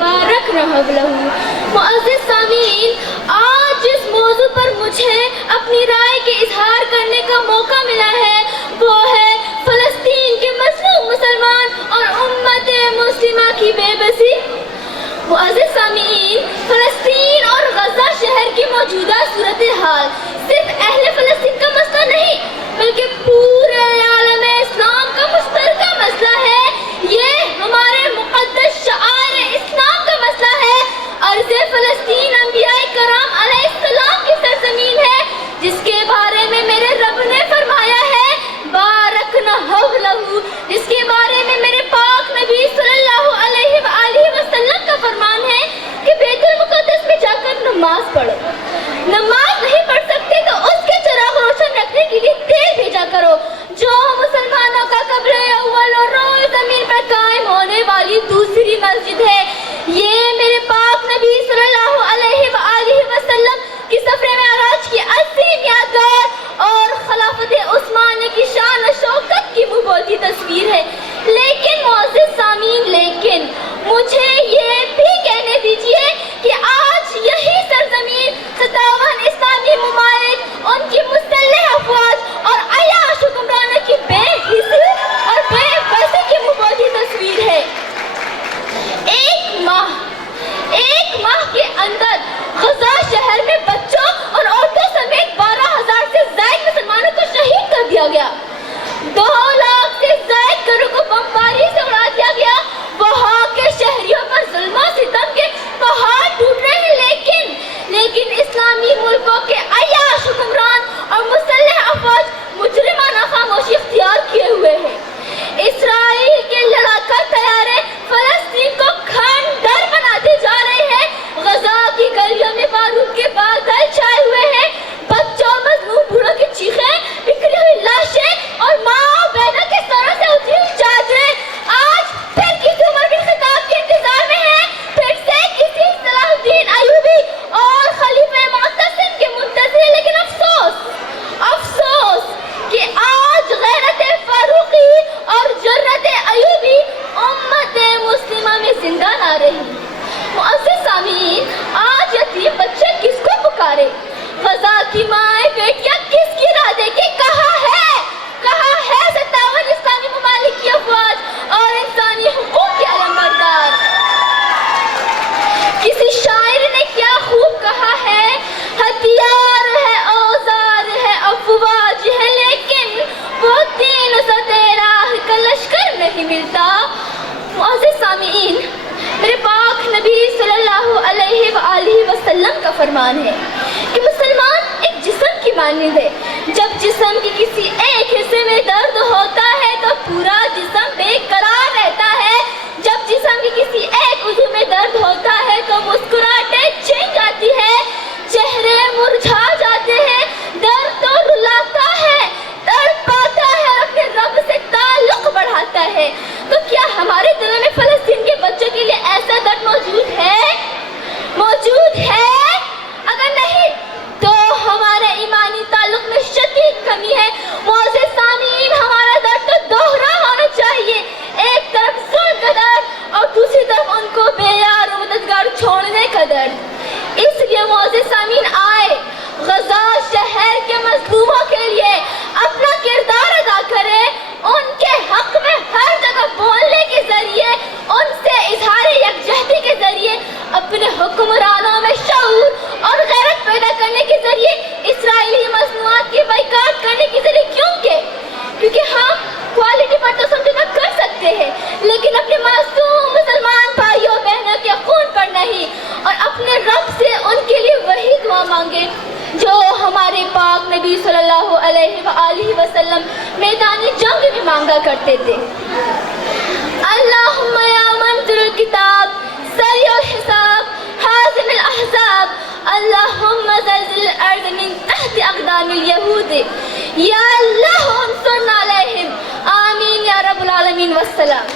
بارک رہب لہو۔ معزز سامعین، آج جس موضوع پر مجھے اپنی رائے کے اظہار کرنے کا موقع ملا ہے وہ ہے فلسطین کے مظلوم مسلمان اور امت مسلمہ کی بے بسی۔ معزز سامعین، فلسطین اور غزہ شہر کی موجودہ صورتحال صرف اہل فلسطین کا مسئلہ نہیں بلکہ پورے عالم اسلام کا مشترکہ مسئلہ ہے۔ یہ ہمارے مقدس شعائر اسلام کا مسئلہ ہے۔ ارض فلسطین انبیاء کرام علیہ السلام کی سرزمین ہے جس کے بارے میں میرے رب نے فرمایا ہے بارکنا حب لہو، جس کے بارے میں میرے پاک نبی صلی اللہ علیہ وآلہ وسلم کا فرمان ہے کہ بیت المقدس میں جا کر نماز پڑھو۔ نماز نہیں پڑھ سکتے تو اس کے چراغ روشن رکھنے کے لیے تیل بھیجا کرو، جو مسلمانوں کا قبر اول اور روئے زمین پر قائم ہونے والی دوسری مسجد ہے۔ یہ میرے پاک نبی صلی اللہ علیہ وآلہ وسلم کی سفر معراج کی عظیم یادگار اور خلافت عثمانیہ کی شان و شوکت کی منہ بولتی تصویر ہے۔ لیکن معزز سامعین، لیکن مجھے یہ بھی کہنے دیجیے کہ آج یہی سرزمین 57 اسلامی ممالک، ان کی مسلح افواج اور عیاش حکمرانوں کی بے حسی اور بے بسی کی منہ بولتی تصویر ہے۔ ایک ماہ کے اندر غزہ شہر میں بچوں اور عورتوں سمیت 12,000 سے زائد مسلمانوں کو شہید کر دیا گیا۔ 2 لاکھ سے زائد گھروں کو بمباری سے اڑا دیا گیا۔ وہاں کے شہریوں پر ظلم و ستم کے پہاڑ ٹوٹ رہے ہیں، لیکن اسلامی ملکوں کے عیاش حکمران اور مسلح افواج مجرمانہ خاموشی اختیار کیے ہوئے ہیں۔ اسرائیل کے لڑاکا طیارے فلسطین کو کھنڈر بناتے جا رہے ہیں۔ غزہ کی گلیوں میں بارود کے بادل چھائے ہوئے ہیں۔ بچوں، مظلوم بوڑھوں کی چیخیں، بکھری ہوئی لاشیں اور ماں بہنوں کے سروں سے اٹھی ہوئی چادریں آج پھر کسی عمر بن خطاب کے انتظار میں ہیں، پھر سے کسی صلاح الدین ایوبی اور خلیفہ معتصم کے منتظر ہیں۔ لیکن افسوس کہ آج غیرت فاروقی اور جرت ایوبی امت مسلمہ میں زندہ نہ رہی۔ معزز سامعین، آج یتیم بچے کس کو پکارے؟ غزہ کی مائیں بیٹیاں کس کی راہ دیکھیں؟ کہاں ہے 57 اسلامی ممالک کی افواج اور انسانی حقوق کے علمبردار؟ کسی شاعر نے کیا خوب کہا ہے، ہتھیار ہے، اوزار ہے، افواج ہے، لیکن وہ دین راہ کا لشکر نہیں ملتا۔ معزز سامعین، میرے پاک نبی صلی اللہ علیہ وآلہ وسلم کا فرمان ہے کہ مسلمان ایک جسم کی مانند ہے۔ جب جسم کے کسی ایک حصے میں درد ہوتا ہے تو پورا جسم بے قرار رہتا ہے۔ جب جسم کے کسی ایک عضو میں درد ہوتا ہے تو مسکراہٹیں چھن جاتی ہے، چہرے مرجھا جاتے ہیں۔ درد تو رلاتا ہے، تڑپاتا ہے اور اپنے رب سے تعلق بڑھاتا ہے۔ تو کیا ہمارے دلوں میں فلسطین کے بچوں کے لیے ایسا درد موجود ہے؟ اگر نہیں تو ہمارے ایمانی تعلق میں شدید کمی ہے۔ معزز سامعین، ہمارا درد تو دوہرا ہونا چاہیے، ایک طرف ظلم کا درد اور دوسری طرف ان کو بے یار و مددگار چھوڑنے کا درد۔ اس لیے معزز سامعین، آئے غزہ شہر کے مظلوموں کے لیے اپنا کردار ادا کرے، ان کے حق میں ہر جگہ بولنے کے ذریعے، ان سے اظہار یکجہتی کے ذریعے، اپنے حکمرانوں میں شعور اور غیرت پیدا کرنے کے ذریعے اسرائیلی مصنوعات کی بائیکاٹ کرنے کے ذریعے۔ کیونکہ ہم کوالٹی پر تو سمجھوتا کر سکتے ہیں لیکن اپنے معصوم مسلمان بھائیوں بہنوں کے خون پر نہیں، اور اپنے رب سے ان کے لیے وہی دعا مانگے جو ہمارے پاک نبی صلی اللہ علیہ وآلہ وسلم میدان جنگ میں مانگا کرتے تھے۔ اللہم یا منزل الکتاب، سریع الحساب، حازم الاحزاب، اللہم زلزل الارض من تحت اقدام الیہود، یا اللہ انصرنا علیہم، آمین یا رب العالمین، والسلام۔